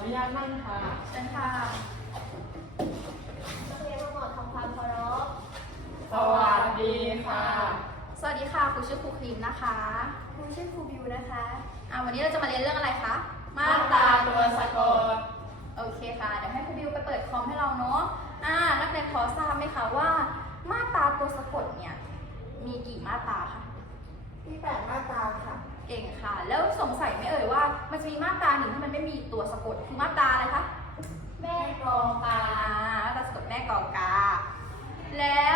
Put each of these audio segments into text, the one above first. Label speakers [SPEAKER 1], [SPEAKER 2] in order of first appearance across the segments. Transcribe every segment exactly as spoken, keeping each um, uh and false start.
[SPEAKER 1] นุญาตนั่งค่ะ
[SPEAKER 2] เชิญค่ะ
[SPEAKER 3] นักเรียนทั้งหมดทำความเคารพ
[SPEAKER 1] สวัสดีค่ะ
[SPEAKER 2] สวัสดีค่ะครูชื่อครูครีมนะคะ
[SPEAKER 3] ครูชื่อครูบิวนะคะ
[SPEAKER 2] อ่าวันนี้เราจะมาเรียนเรื่องอะไรคะ
[SPEAKER 1] มาตราตัวสะกด
[SPEAKER 2] โอเคค่ะเดี๋ยวให้ครูบิวไปเปิดคอมให้เราเนาะอ่านักเรียนพอทราบไหมคะว่ามาตราตัวสะกดเนี่ยมีกี่มาตราคะ
[SPEAKER 3] มีแปดมาตราค่ะ
[SPEAKER 2] เก่งค่ะแล้วสงสัยไหมเอ่ยว่ามันจะมีมาตราหนึ่งที่มันไม่มีตัวสะกดคือมาตราอะไรคะ
[SPEAKER 3] แม่กอ
[SPEAKER 2] า
[SPEAKER 3] กา
[SPEAKER 2] มาตราสะกดแม่กอกาแล้ว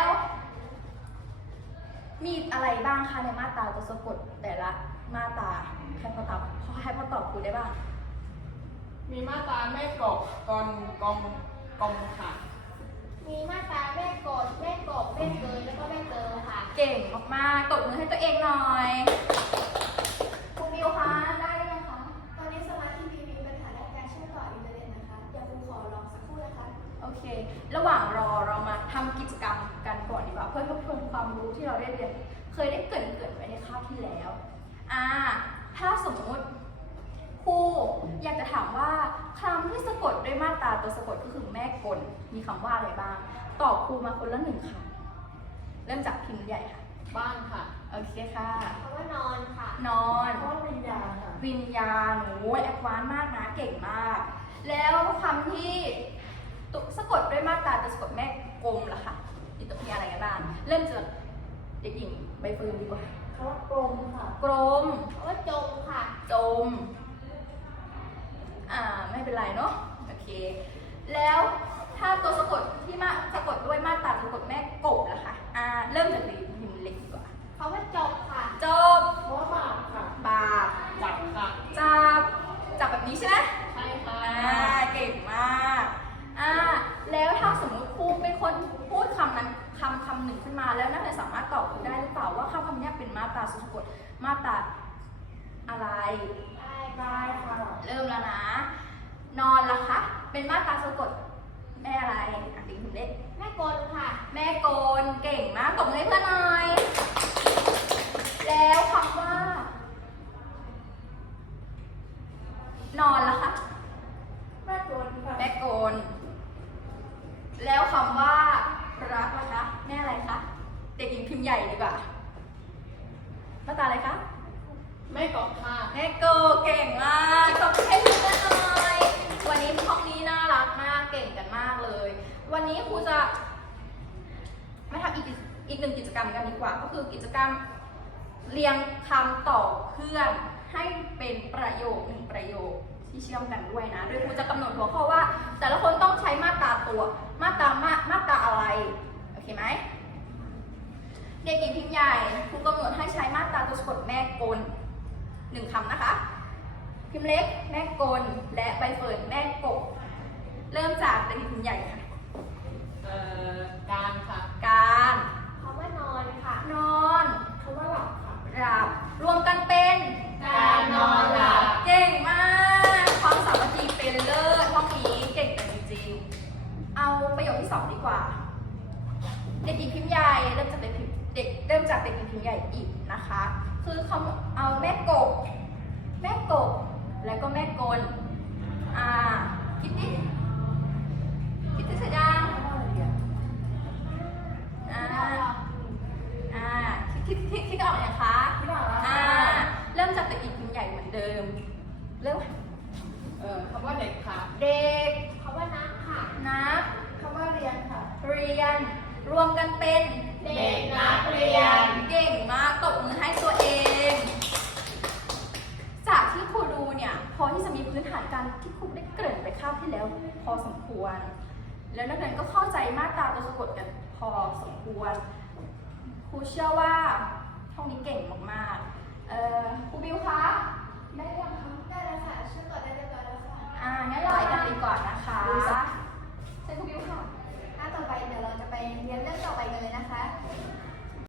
[SPEAKER 2] มีอะไรบ้างคะในมาตราตัวสะกดแต่ละมาตราใครพอตอบใครพอตอบครูได้บ้าง
[SPEAKER 1] มีมาตราแม่กบกอนกองกองค่ะ
[SPEAKER 3] มีมาตราแม่กดแม่กบแม่เกยแล้วก็แม่เกอค่ะ
[SPEAKER 2] เก่งมากๆตบมือให้ตัวเองหน่อยครูบิวคะได้ยังคะ
[SPEAKER 3] ตอนนี้สมาธิพีมีปัญหาในการเชื่อมต่ออินเทอร์เน็ตนะคะเดี๋ยวครูขอลองสักครู่นะคะ
[SPEAKER 2] โอเคระหว่างรอเรามาทำกิจกรรมกันก่อนดีกว่าเพื่อทบทวนความรู้ที่เราได้เรียนเคยได้เกรินเกรินไว้ในคาบที่แล้วอ่าถ้าสมมุติครูอยากจะถามว่าคำที่สะกดด้วยมาตราตัวสะกดก็คือแม่กลมีคำว่าอะไรบ้างตอบครูมาคนละหนึ่งคำเริ่มจากพิมพ์ใหญ่ค่ะ
[SPEAKER 1] บ้านค่ะ
[SPEAKER 2] โอเคค่ะ
[SPEAKER 3] คำว่านอนค่ะ
[SPEAKER 2] นอน
[SPEAKER 1] คำว่าวิญญาณค่ะ
[SPEAKER 2] วิญญาณโอ้ยแอดวานซ์มากนะเก่งมากแล้วคำที่ตุสะกดด้วยมาตราตัวสะกดแม่กลมล่ะค่ะมีตัวมีอะไรกันบ้างเริ่มจากเด็กหญิงใบเฟิร์นดีกว่า
[SPEAKER 1] คำว่ากลมค่ะ
[SPEAKER 2] กลม
[SPEAKER 3] คำว่าจมค่ะ
[SPEAKER 2] จมอ่าไม่เป็นไรเนาะโอเคแล้วถ้าตัวสะกดที่มาสะกดด้วยมาตราสะกดแม่กบล่ะคะอ่าเริ่มจากเด็กหญิงเล็กดีกว่า
[SPEAKER 3] คำว่าจบค่ะ
[SPEAKER 2] จบ
[SPEAKER 1] คำว่าบาปค่ะ
[SPEAKER 2] บาป
[SPEAKER 1] จับค่ะ
[SPEAKER 2] จับจับแบบนี้ใช่ไหม
[SPEAKER 1] ใช่ค่ะ
[SPEAKER 2] อ่าเก่งมากอ่าแล้วถ้าสมมติครูเป็นคนพูดคำนั้นคำคำหนึ่งขึ้นมาแล้วนักเรียนสามารถตอบครูได้หรือเปล่าว่าคำคำนี้เป็นมาตราสะกดมาตราอะไร
[SPEAKER 3] ได้ได้ค่ะ
[SPEAKER 2] เริ่มแล้วนะนอนล่ะคะเป็นมาตราสะกดแม่อะไรอ่ะติ๊งถึงเล็ก
[SPEAKER 3] แม่กลค่ะ
[SPEAKER 2] แม่กลเก่งมากตบมือให้เพื่อนหน่อยแล้วคำว่านอนล่ะคะ
[SPEAKER 3] แม่กลค่ะ
[SPEAKER 2] แม่กลแล้วคำว่ารักล่ะคะแม่อะไรคะเด็กหญิงพิมพ์ใหญ่ดีกว่ามาตราอะไรคะ
[SPEAKER 1] แม่กบค่ะ
[SPEAKER 2] แม่โกเก่งมากตบมือให้เพื่อนหน่อยวันนี้ห้องนี้น่ารักมากเก่งกันมากเลยวันนี้ครูจะมาทำอีกอีกหนึ่งกิจกรรมกันดีกว่าก็คือกิจกรรมเรียงคำต่อเพื่อนให้เป็นประโยคหนึ่งประโยคที่เชื่อมกันด้วยนะโดยครูจะกำหนดหัวข้อว่าแต่ละคนต้องใช้มาตราตัวมาตรามามาตราอะไรโอเคไหมเด็กหญิงพิมพ์ใหญ่ครูกำหนดให้ใช้มาตราตัวสะกดแม่กลหนึ่งคำนะคะพิมพ์เล็กแม่กลและใบเฟิร์นแม่กบเริ่มจากเด็กหญิงพิมพ์ใหญ่ค่ะ
[SPEAKER 1] เอ่อการค่ะ
[SPEAKER 2] การ
[SPEAKER 3] คำว่านอนค่ะ
[SPEAKER 2] นอน
[SPEAKER 1] คำว่าหลับค่ะ
[SPEAKER 2] หลับรวมกันเป็น
[SPEAKER 1] การนอนหลับ
[SPEAKER 2] เก่งมากความสามัคคีเป็นเลิศห้องนี้เก่งกันจริงๆเอาประโยคที่สองดีกว่าเด็กหญิงพิมพ์ใหญ่เริ่มจากเด็กเด็กเริ่มจากเด็กหญิงพิมพ์ใหญ่อีกนะคะคือเขาเอาแม่กบแม่กบแล้วก็แม่กลอ่าคิดดิคิดดิเสร็จยังอ่าอ่าคิดคิดคิดออกยังคะอ่าเริ่มจากเด็กหญิงพิมพ์ใหญ่เหมือนเดิมเริ่ม
[SPEAKER 1] เอ่อคำว่าเด็กค่ะ
[SPEAKER 2] เด็ก
[SPEAKER 3] คำว่านับค่ะ
[SPEAKER 2] นับ
[SPEAKER 3] คำว่าเรียนค่ะ
[SPEAKER 2] เรียนรวมกันเป็น
[SPEAKER 3] เด็กนักเรียน
[SPEAKER 2] เก่งมากตบมือให้ตัวเองจากที่ครูดูเนี่ยพอที่จะมีพื้นฐานการที่ครูได้เกริ่นไปคาบที่แล้วพอสมควรแล้วนักเรียนก็เข้าใจมาตราตัวสะกดกันพอสมควรครูเชื่อว่าห้องนี้เก่งมากๆเอ่อครูบิวคะ